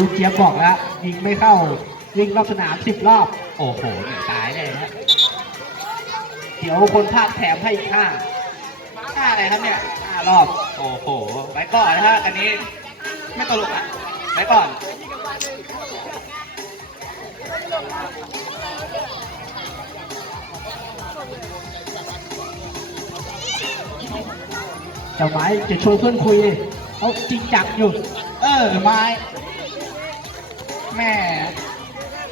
ลูกเจี๊ยบบอกแล้วยิงไม่เข้าวิ่งรอบสนามสิบรอบ โอ้โหหนีตายเลยฮะเดี๋ยวคนภาคแถมให้อีกห้าท่าอะไรครับเนี่ยห้ารอบ โอ้โหไว้ก่อนนะฮะอันนี้ไม่ตลกอะไว้ก่อนเจ้าไม้จะชวนเพื่อนคุยเขาจริงจังอยู่ เออไม้ แม่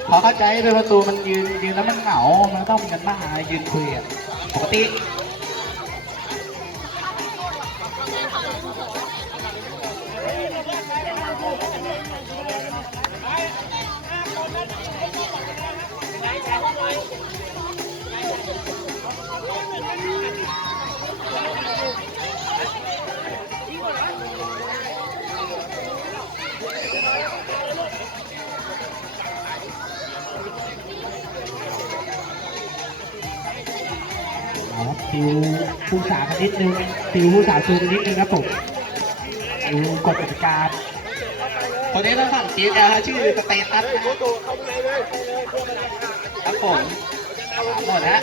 พอเข้าใจด้วยประตูมันยืนยืนแล้วมันเหงา มันต้องมีกันบ้างอะไรยืนคุยอะปกติ ติวผู้สาวนนิดนึงติวผู้สาซูกันนิดนึงครับผมติวกฎกติกาคนนี้ต้องสั่งจีดนะฮะชื่อสเตตัสนะครับผมถามหมดฮะ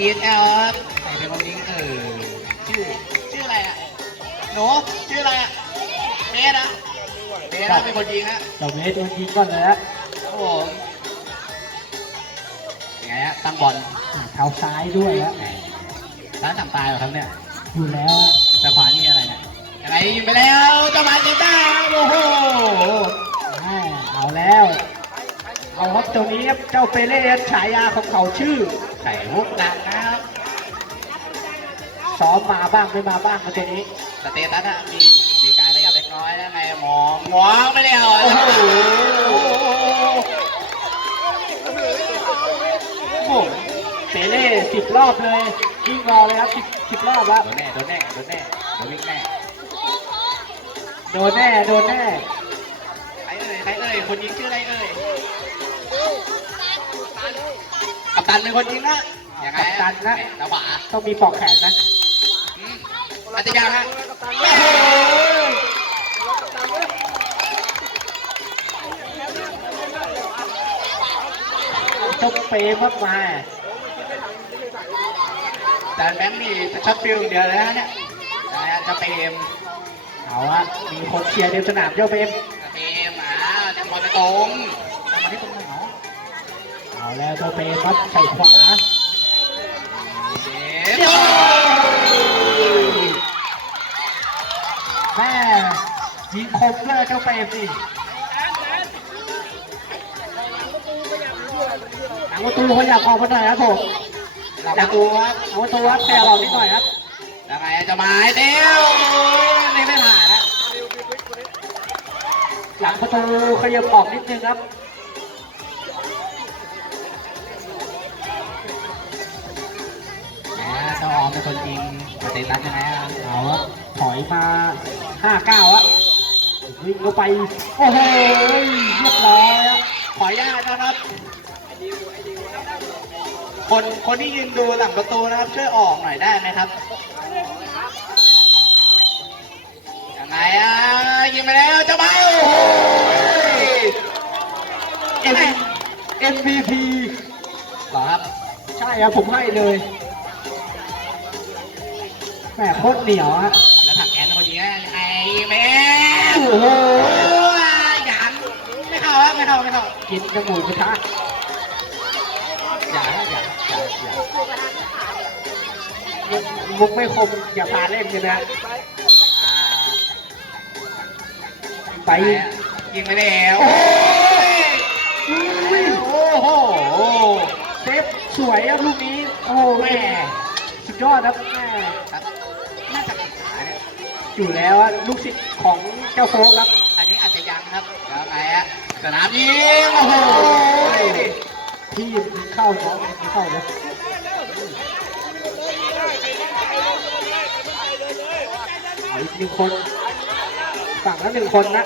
นะครับเป็นฝั่ง GSL ครับไหนเป็นคนนี้เออชื่อชื่ออะไรอะหนูชื่ออะไรอะเบสอะเบสนะเป็นคนยิงฮะเจ้าเมสโดนยิงก่อนเลยฮะครับผมยังไงฮะตั้งบอลเท้าซ้ายด้วยฮะแหมร้านสั่งตายเหรอครับเนี่ยอยู่แล้วฮะแต่ขวานี่อะไรเนี่ยยังไงยิงไปแล้วเจ้าหมาเจต้าโอ้โหอ่าเอาแล้วเอาครับตัวนี้ครับเจ้าเปเล่ครับฉายาของเขาชื่อ ไข่มุกดังนะครับซ้อมมาบ้างไม่มาบ้างครับตัวนี้สเตตัสอะมีมีการระยับเล็กน้อยแล้วไงมองมองไม่ได้เอาโอ้โหโอ้โหเปเล่สิบรอบเลยวิ่งรอเลยครับสิบสิบรอบแล้วโดนแน่โดนแน่โดนแน่โดนวิ่งแน่โดนแน่โดนแน่ใครเอ่ยใครเอ่ยคนยิงชื่ออะไรเอ่ยกัป ตันเป็นคนยิงนะยังไงกัปตันนะแหม่ตาหวาต้องมีปอกแขนนะอืมอาจจะยังฮะโอ้โหเจ้าเปย์มากมาจานแบงค์นี่จะช็อตฟิลอย่างเดียวเลยนะเนี่ยนะฮะจะเปรมเอาอะมีคนเชียร์เต็มสนามเจ้าเปมจะเปรมอ่าจะบอลไปตรง แล้วเจ้าเปมครับใส่ขวาเย้แม่ยิงคมเลยเจ้าเปมสิหลังประตูเขาอยากออกมาหน่อยครับผมหลับประตูครับหลังประตูครับแต่ออกนิดหน่อยครับยังไงจะมาไอ้เต้วนี่ไม่ผ่านนะหลังประตูขยับออกนิดนึงครับ เจ้าออมเป็นคนยิงเตตัสใช่ไหมครับเอาถอยมาห้าเก้าอะวิ่งเข้าไป โอ้โหเรียบร้อยอะขออนุญาตนะครับ คนคนที่ยืนดูหลังประตูนะครับ ช่วยออกหน่อยได้ไหมครับยังไงอะยิงไปแล้วเจ้าเบ้าโอ้โหเอ็ม MVP เหรอครับ ใช่ครับผมให้เลย แหมโคตรเหนียวอะแล้วถังแอนคนนี้ไอ้แม่โอ้โหยันไม่เข้าครับไม่เข้าไม่เข้ากินจมูกกระทะอย่าอย่าอย่าอย่ามุกไม่คมอย่าพาเล่นกันนะอ่าไปยิงไปแล้วโอ้โอ้โหเซสวยครับลูกนี้ โอ้โหแม่สุดยอดครับแม่ อยู่แล้วอะลูกศิษย์ของเจ้าโฟกครับ อันนี้อาจจะยังครับแล้วไงฮะสนามยิงโอ้โหพี่ยิงเข้าน้องยิงเข้าเลยเอาอีกหนึ่งคน ฝั่งละหนึ่งคนนะ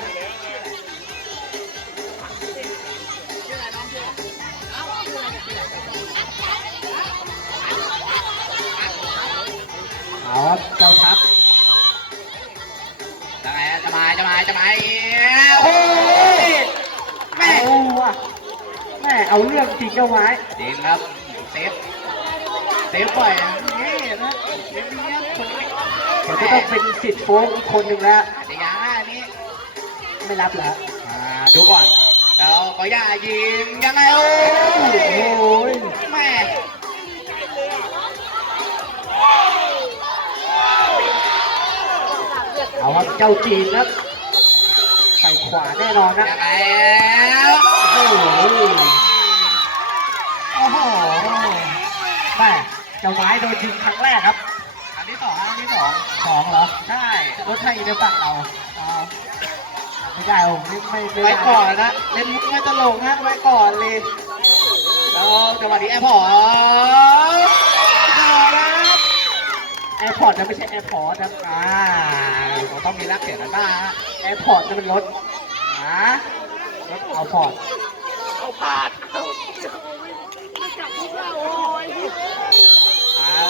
เอาครับเจ้าทัพ จะมาจะมาจะมาโอ้ยแม่แม่ว่ะแม่เอาเรื่องจริงเจ้าไม้จริงครับเซฟเซฟบ่อยนะนี่นะเซฟนี้คนนี้เดี๋ยวก็ต้องเป็นสิทธิ์โฟกอีกคนหนึ่งแล้วอาจจะยังอันนี้ไม่รับแล้วอ่าดูก่อนแล้วก็ย่ายิงยังไงโอ้โอ้ยแม่เอาครับเจ้าจีนครับใส่ ขวาแน่นอนนะยังไงแล้วโอ้โหโอ้โหแม่เจ้าไม้โดนยิงครั้งแรกครับ อันที่สองอันที่สองสองเหรอ ใช่รถไทยอยู่ในฝั่งเราอ๋อไม่ได้ผมไม่ไม่ไม่ไว้ได้ก่อนนะเล่นมุกไม่ตลกนะไว้ก่อนเลยแล้วจังหวะนี้แอร์พอร์ตเอาละครับแอร์พอร์ตนะไม่ใช่แอร์พอร์ตนะอ่าเราต้องมีรักเสียงกันบ้างฮะแอร์พอร์ตนั่นเป็นรถ นะเอ่ารถเอาพอร์ตอ่า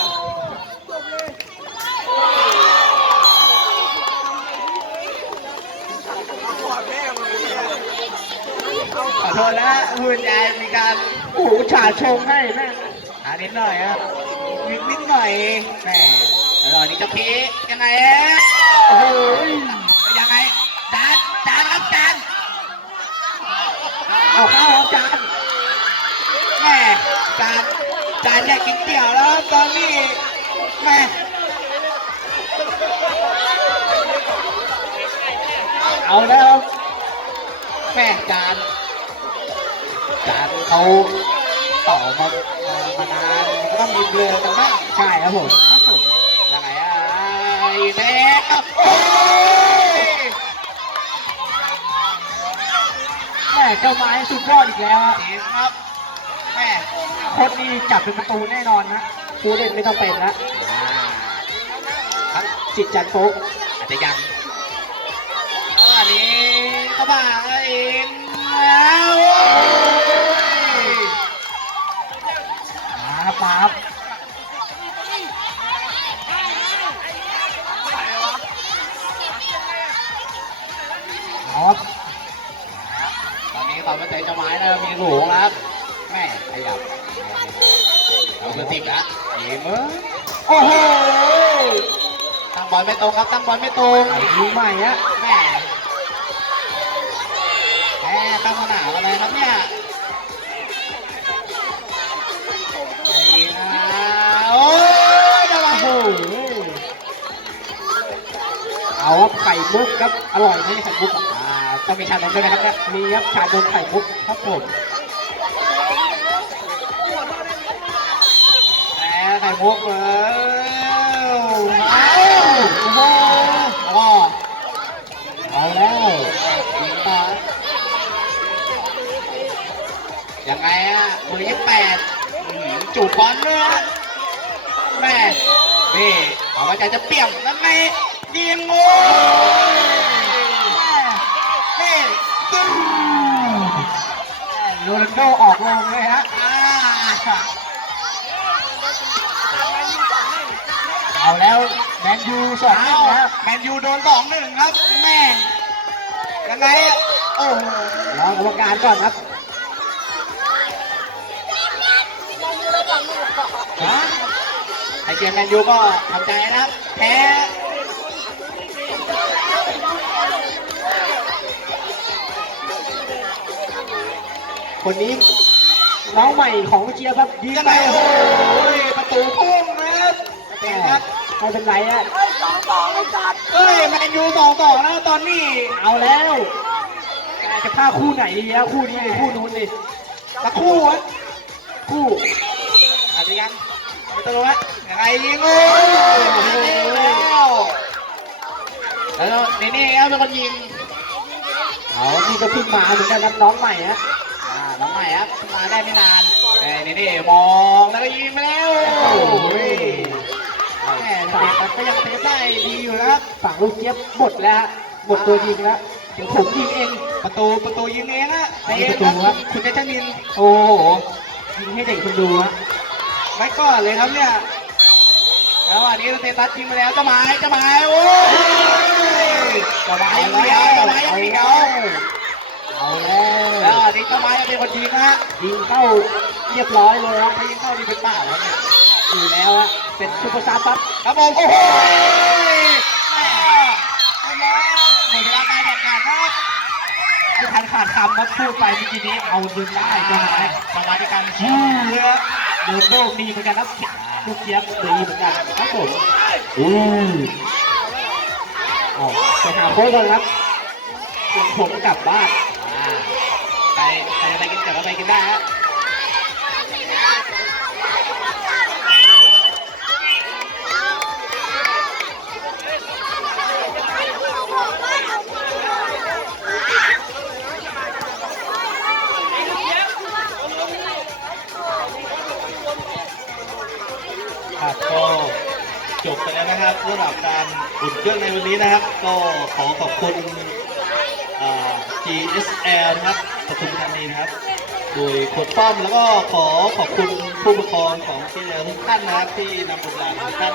ขอโทษนะคุณยายมีการโอ้โหฉาชงให้แม่อานิดหน่อยฮะนิดนิดหน่อยแมแล้วตอนนี้เจ้าพียังไงฮะโอ้โห ยังไงจานจานครับจาน เอาเข้าครับจาน แม่ จานจานอยากกินเตี๋ยวแล้วตอนนี้แม่เอาแล้วครับแม่จานจานเขาต่อมามานานมันก็ต้องมีเรือกันบ้างใช่ครับผมครับผมยังไงอะอีแม่โอ้ยแม่เจ้าไม้สุดยอดอีกแล้วอะทีมครับ แม่โคตรนี่จับเป็นประตูแน่นอนนะผู้เล่นไม่ต้องเป็นละอ่าครับจิตจันทร์โฟกอาจจะยังแล้วอันนี้เข้ามาเองแล้วโอ้ยมาครับมาครับเอาครับตอนนี้ความมั่นใจเจะไม้นะมีหลวงแล้วครับ แม่ขยับเราเบอร์สิบแล้วยิงเอ้ยโอ้โหตั้งบอลไม่ตรงครับตั้งบอลไม่ตรงยิงใหม่อะแม่แม่ตั้งสนามอะไรครับเนี่ยนี่นะโอ้ยจะมาโอ้โหเอาไข่มุกครับอร่อยไหมไข่มุกอ่าต้องมีชาดนด้วยนะครับเนี่ยมีครับชาดนไข่มุกครับผม แหมไข่มุกเออเอาโอ้โหอ๋อเอาแล้วตายังไงอะเบอยี่แปดจูบบอลด้วยฮะแม่นี่เอาว่าใจจะเปี่ยมนั่นไงยิงโอ้ยนี่ตึ้งโรนัลโดออกลงเลยฮะ อ่า เอาแล้วแมนยูสองหนึ่เอางแล้วแมนยูโดนสองหนึ่งครับ แม่ยังไงอะโอ้โหรอกรรมการก่อนครับฮะไอเชียร์แมนยูก็ทำใจนะครับแพ้คนนี้น้องใหม่ของเชียร์ครับยิงยังไปไงโอ้โอ้โหยประตูพุ่งนะครับเป็นครับ ไม่เป็นไรอะเอ้ยแมนยูสองสองแล้วตอนนี้ เอาแล้วจะฆ่าคู่ไหนดีฮะคู่นี้หรือคู่นู้นดิตะคู่อะคู่ยังไม่ต้องรู้ว่ายังไงยิงโอ้โหแล้วนี่นี่ครับเป็นคนยิงเอานี่ก็เพิ่งมาเหมือนกันครับน้องใหม่ฮะน้องใหม่ครับมาได้ไม่นานนี่นี่มองแล้วก็ยิงไปแล้ว โอ้ยแหมเด็กมันก็ยังเซฟได้ดีอยู่นะครับฝั่งลูกเจี๊ยบหมดแล้วฮะหมดตัวยิงแล้วเดี๋ยวผมยิงเองประตูประตูยิงเองอะนี่เองประตูครับคุณเจษมินโอ้โหยิงให้เด็กคุณดูฮะไว้ก่อนเลยครับเนี่ยแล้วอันนี้สเตตัสยิงไปแล้วเจะหมายเจะหมายโอ้ยเจะหมายยังเดียวเจะหมายยังเดียวเอาแล้วแล้วอันนี้เจะหมายเป็นคนยิงนะฮะยิงเข้าเรียบร้อยเลยฮะถ้ายิงเข้านี่เป็นป่าแล้วเนี่ยอยู่แล้วฮะ เป็นซุปเปอร์สตาร์ปั๊บครับผมโอ้โหแม่ไม่แล้วหมดเวลาการแข่งขันครับไม่ทันขาดคำครับพูดไปเมื่อกี้นี้เอาดึงได้จังไหมสมาธิการชิวเลยครับเดินโลกดีเหมือนกันครับลูกเจี๊ยบดีเหมือนกันครับผมอืมอ๋อไปหาโค้ชก่อนครับส่วนผมกลับบ้านอ่าไปใครจะไปกินเกิดก็ไปกินได้ฮะ จบไปแล้วนะครับสำหรับการอุ่นเครื่องในวันนี้นะครับ ก็ขอขอบคุณ GSL นะครับปทุมธานีนะครับ โดยโค้ชป้อมแล้วก็ขอขอบคุณผู้ปกครองของ GSL ทุกท่านนะครับ ที่นำบุตรหลานของท่าน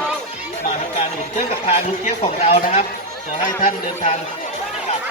มาทำการอุ่นเครื่องกับทางลูกเทียบของเรานะครับขอให้ท่านเดินทางกลับ